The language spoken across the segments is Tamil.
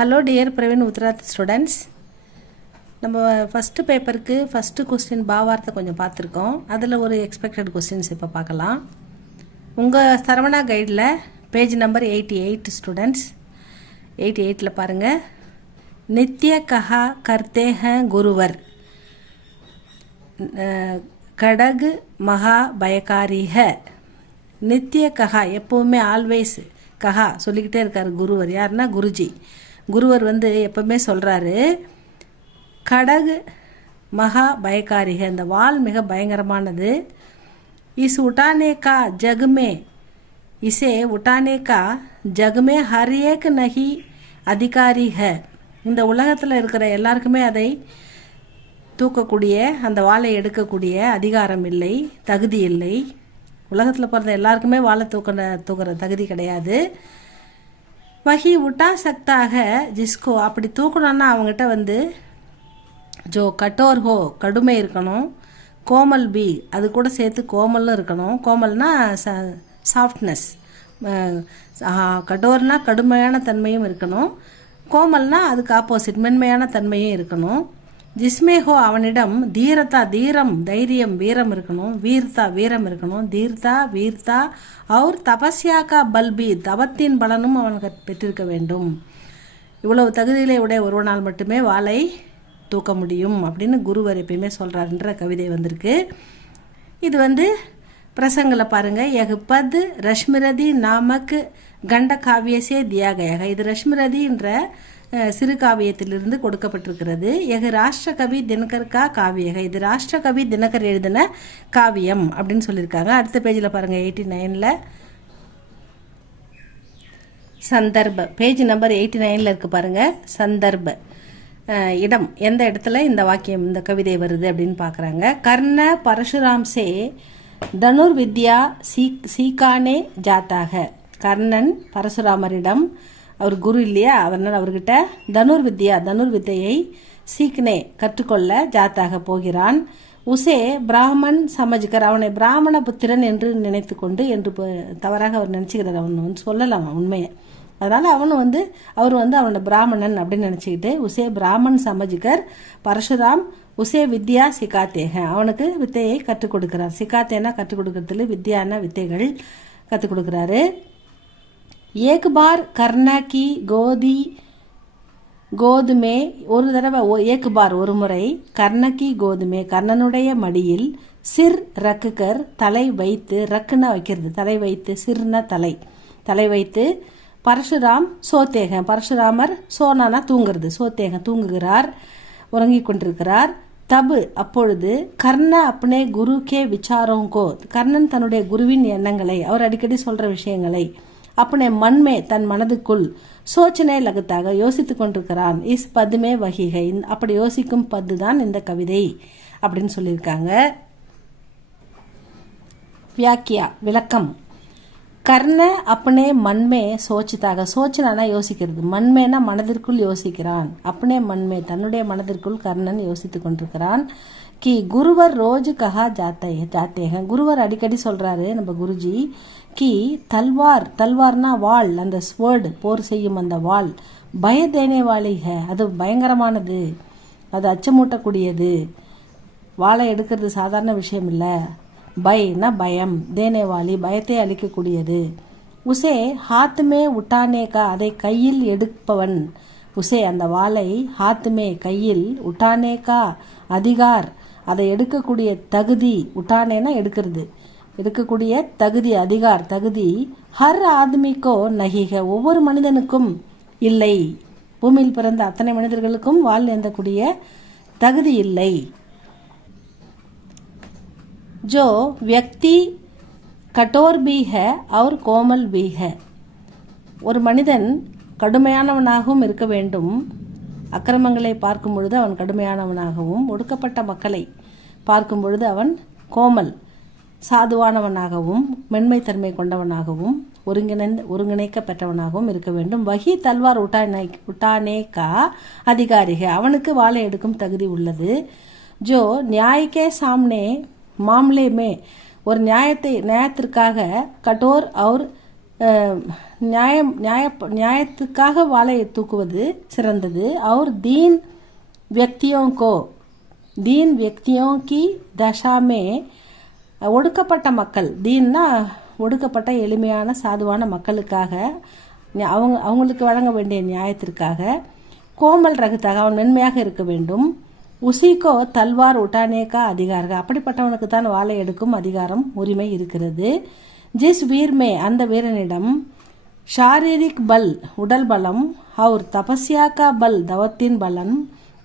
Hello dear Praveen Uttarardh students. நம்ம ஃபஸ்ட்டு பேப்பருக்கு ஃபஸ்ட்டு கொஸ்டின் பாவார்த்தை கொஞ்சம் பார்த்துருக்கோம். அதில் ஒரு எக்ஸ்பெக்டட் கொஸ்டின்ஸ் இப்போ பார்க்கலாம். உங்கள் சரவணா கைடில் பேஜ் நம்பர் 88 ஸ்டூடெண்ட்ஸ். 88 பாருங்கள். நித்திய கஹா கர்த்தே ஹை குருவர் கடகு மகா பயக்காரி ஹை. நித்திய கஹா எப்போவுமே ஆல்வேஸ் கஹா சொல்லிக்கிட்டே இருக்கார் குருவர். யாருன்னா குருஜி. குருவர் எப்பவுமே சொல்கிறாரு, கடகு மகா பயக்காரிக, இந்த வால் மிக பயங்கரமானது. இஸ் உட்டானே கா ஜகுமே, இசே உட்டானே கா ஜகுமே ஹர் ஏக் நஹி அதிகாரி ஹை. இந்த உலகத்தில் இருக்கிற எல்லாருக்குமே அதை தூக்கக்கூடிய, அந்த வாளை எடுக்கக்கூடிய அதிகாரம் இல்லை, தகுதி இல்லை. உலகத்தில் பிறந்த எல்லாருக்குமே வாழை தூக்குற தகுதி கிடையாது. வகி உட்டா சக்தாக ஜிஸ்கோ, அப்படி தூக்கணும்னா அவங்ககிட்ட ஜோ கட்டோர் ஹோ கடுமை இருக்கணும், கோமல் பி அது கூட சேர்த்து கோமலும் இருக்கணும். கோமல்னா சாஃப்ட்னஸ், கட்டோர்னா கடுமையான தன்மையும் இருக்கணும், கோமல்னா அதுக்கு ஆப்போசிட் மென்மையான தன்மையும் இருக்கணும். ஜிஸ்மே ஹோ அவனிடம் தீரத்தா தீரம் தைரியம் வீரம் இருக்கணும், வீர்த்தா வீரம் இருக்கணும், தீர்த்தா வீர்த்தா அவர் தபஸ்யாக்கா பல்பி தவத்தின் பலனும் அவனுக்கு பெற்றிருக்க வேண்டும். இவ்வளவு தகுதிகளை உடைய ஒருவனால் மட்டுமே வாளை தூக்க முடியும் அப்படின்னு குருவர் எப்பயுமே சொல்கிறாருன்ற கவிதை வந்திருக்கு. இது பிரசங்கில் பாருங்கள். எகு பத் ரஷ்மிரதி நாமக் கண்ட காவியசே தியாகயக. இது ரஷ்மிரதின்ற சிறு காவியத்திலிருந்து கொடுக்கப்பட்டிருக்கிறது. எகு ராஷ்டிர கவி தினகர் கா காவியக. இது ராஷ்டிர கவி தினகர் எழுதின காவியம் அப்படின்னு சொல்லியிருக்காங்க. அடுத்த பேஜில் பாருங்கள். 89 சந்தர்ப்ப, பேஜ் நம்பர் 89 இருக்குது பாருங்கள். சந்தர்ப்ப இடம், எந்த இடத்துல இந்த வாக்கியம் இந்த கவிதை வருது அப்படின்னு பார்க்குறாங்க. கர்ண பரசுராம் சே தனுர் வித்யா சீக்கானே ஜாத்தாக. கர்ணன் பரசுராமரிடம், அவர் குரு இல்லையா, அதனால் அவர்கிட்ட தனுர் வித்தையை சீக்னே கற்றுக்கொள்ள ஜாத்தாக போகிறான். உசே பிராமன் சமஜ்கர், அவனை பிராமண புத்திரன் என்று நினைத்து கொண்டு, என்று தவறாக அவர் நினச்சிக்கிறார். அவன் சொல்லலாம் உண்மையை. அதனால் அவர் அவனோட பிராமணன் அப்படின்னு நினச்சிக்கிட்டு உசே பிராமன் சமஜ்கர் பரசுராம் உசே வித்யா சிகாத்தேக, அவனுக்கு வித்தையை கற்றுக் கொடுக்கிறார். சிகாத்தேனா கற்றுக் கொடுக்கறதுல, வித்யானா வித்தைகள் கற்றுக் கொடுக்குறாரு. ஏக் பார் கர்ணா கி கோதுமே, ஒரு தடவை ஏக் பார் ஒரு முறை, கர்ணகி கோதுமே கர்ணனுடைய மடியில், சிர் ரக்குகர் தலை வைத்து, ரக்குனா வைக்கிறது தலை வைத்து, சிர்னா தலை வைத்து, பரசுராம் சோத்தேக, பரசுராமர் சோனானா தூங்குறது, சோத்தேக தூங்குகிறார், உறங்கிக் கொண்டிருக்கிறார். தபு அப்பொழுது, கர்ண அப்னே குரு கே விசாரோங்கோ, கர்ணன் தன்னுடைய குருவின் எண்ணங்களை, அவர் அடிக்கடி சொல்ற விஷயங்களை, அப்பனே மண்மே தன் மனதுக்குள், சோச்சனை லகுத்தாக யோசித்துக் கொண்டிருக்கிறான். இஸ் பதுமே வகிகை, அப்படி யோசிக்கும் பத்து தான் இந்த கவிதை அப்படின்னு சொல்லியிருக்காங்க. வியாக்கியா விளக்கம். கர்ண அப்பனே மண்மே சோச்சித்தாக, சோச்சனானா யோசிக்கிறது, மண்மேனா மனதிற்குள் யோசிக்கிறான், அப்பனே மண்மே தன்னுடைய மனதிற்குள் கர்ணன் யோசித்துக் கொண்டிருக்கிறான். கி குருவர் ரோஜு கஹா ஜாத்தேக, குருவர் அடிக்கடி சொல்றாரு நம்ம குருஜி, கி தல்வார்னா வாள், அந்த ஸ்வேர்டு போர் செய்யும் அந்த வாள், பயதேனே வாளிக அது பயங்கரமானது, அது அச்சமூட்டக்கூடியது, வாளை எடுக்கிறது சாதாரண விஷயம் இல்லை. பயனா பயம், தேனேவாளி பயத்தை அளிக்கக்கூடியது. உசே ஹாத்துமே உட்டானேகா அதை கையில் எடுப்பவன், உசே அந்த வாளை ஹாத்துமே கையில், உட்டானேகா அதிகார் அதை எடுக்கக்கூடிய தகுதி, உட்டானேனா எடுக்கிறது, எடுக்கக்கூடிய தகுதி, அதிகார் தகுதி, ஹர் ஆத்மிக்கோ நகிக ஒவ்வொரு மனிதனுக்கும் இல்லை, பூமியில் பிறந்த அத்தனை மனிதர்களுக்கும் வாள் ஏந்தக்கூடிய தகுதி இல்லை. जो व्यक्ति कठोर भी है और कोमल भी है, ஒரு மனிதன் கடுமையானவனாகவும் இருக்க வேண்டும், அக்கிரமங்களை பார்க்கும் பொழுது அவன் கடுமையானவனாகவும், ஒடுக்கப்பட்ட மக்களை பார்க்கும் பொழுது அவன் கோமல் சாதுவானவனாகவும், மென்மைத்தன்மை கொண்டவனாகவும், ஒருங்கிணைக்க பெற்றவனாகவும் இருக்க வேண்டும். வகி தல்வார் உட்டானே கா அதிகாரிக, அவனுக்கு வாளை எடுக்கும் தகுதி உள்ளது. ஜோ நியாய்க்கே சாம்னே மாம்லே மே, ஒரு நியாயத்திற்காக கட்டோர் அவர் நியாயத்துக்காக வாளை தூக்குவது சிறந்தது. और दीन व्यक्तियों की दशा में ஒடுக்கப்பட்ட மக்கள், தீன்னா ஒடுக்கப்பட்ட எளிமையான சாதுவான மக்களுக்காக, அவங்களுக்கு வழங்க வேண்டிய நியாயத்திற்காக, கோமல் ரகத்தாக அவன் மென்மையாக இருக்க வேண்டும். உசிக்கோ தல்வார் உட்டானேக்கா அதிகார, அப்படிப்பட்டவனுக்கு தான் வாளை எடுக்கும் அதிகாரம் உரிமை இருக்கிறது. ஜிஸ் வீர்மே அந்த வீரனிடம் ஷாரீரிக் பல் உடல் பலம், அவர் தபஸ்யாக்கா பல் தவத்தின் பலன்,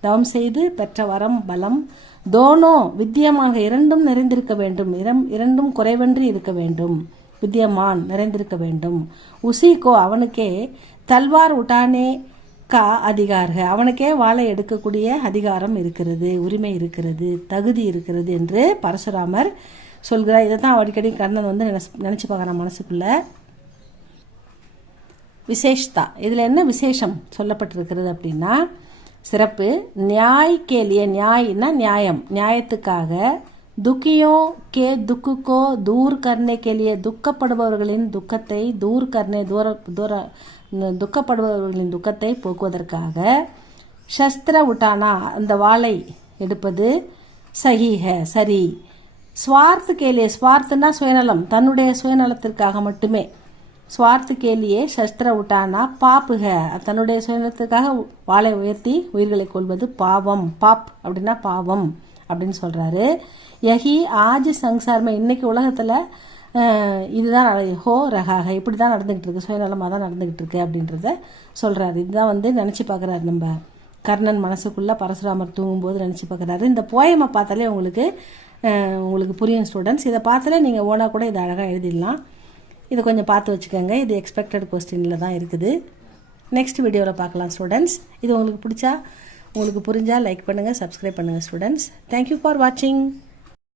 தவம் செய்து பெற்ற வரம் பலம், தோனோ வித்தியமாக இரண்டும் நிறைந்திருக்க வேண்டும், இரண்டும் குறைவன்றி இருக்க வேண்டும், வித்தியமான் நிறைந்திருக்க வேண்டும். உசிக்கோ அவனுக்கே தல்வார் உட்டானே கா அதிகார, அவனுக்கே வாளை எடுக்கக்கூடிய அதிகாரம் இருக்கிறது, உரிமை இருக்கிறது, தகுதி இருக்கிறது என்று பரசுராமர் சொல்கிறார். இதை தான் அடிக்கடி கர்ணன் வந்து நினைச்சு பார்க்குறான் மனசுக்குள்ள. விசேஷ்தா, இதில் என்ன விசேஷம் சொல்லப்பட்டிருக்கிறது அப்படின்னா, சிறப்பு. நியாய் கேலிய, நியாய்னா நியாயம், நியாயத்துக்காக, துக்கியோ கே துக்குக்கோ தூர் கர்னே கேலிய, துக்கப்படுபவர்களின் துக்கத்தை, தூர் கர்னே துக்கப்படுபவர்களின் துக்கத்தை போக்குவதற்காக, சஸ்திர உட்டானா அந்த வாளை எடுப்பது, சஹீஹ சரி. ஸ்வார்த்த கேலிய, ஸ்வார்த்தனா சுயநலம், தன்னுடைய சுயநலத்திற்காக மட்டுமே, ஸ்வார்த்த கேலியே சஸ்திர உட்டானா பாப்புக, தன்னுடைய சுயநலத்திற்காக வாளை உயர்த்தி உயிர்களை கொள்வது பாவம், பாப் அப்படின்னா பாவம் அப்படின்னு சொல்றாரு. யஹி ஆஜ் சங்சாரமே, இன்னைக்கு உலகத்துல இதுதான் ஹோ ரகாக, இப்படி தான் நடந்துகிட்டு இருக்கு, சுயநலமாக தான் நடந்துகிட்டு இருக்கு அப்படின்றத சொல்றாரு. இதுதான் வந்து நினைச்சு பார்க்குறாரு நம்ம கர்ணன் மனசுக்குள்ள பரசுராமர் தூங்கும்போது நினைச்சு பார்க்குறாரு. இந்த போயமை பார்த்தாலே உங்களுக்கு புரியும் ஸ்டூடெண்ட்ஸ். இதை பார்த்தாலே நீங்கள் ஓனா கூட இதை அழகாக எழுதிடலாம். இதை கொஞ்சம் பார்த்து வச்சுக்கோங்க. இது எக்ஸ்பெக்டட் கொஸ்டினில் தான் இருக்குது. நெக்ஸ்ட் வீடியோவில் பார்க்கலாம் ஸ்டூடெண்ட்ஸ். இது உங்களுக்கு பிடிச்சா, உங்களுக்கு புரிஞ்சால் லைக் பண்ணுங்கள், சப்ஸ்கிரைப் பண்ணுங்கள் ஸ்டூடெண்ட்ஸ். தேங்க்யூ ஃபார் வாட்சிங்.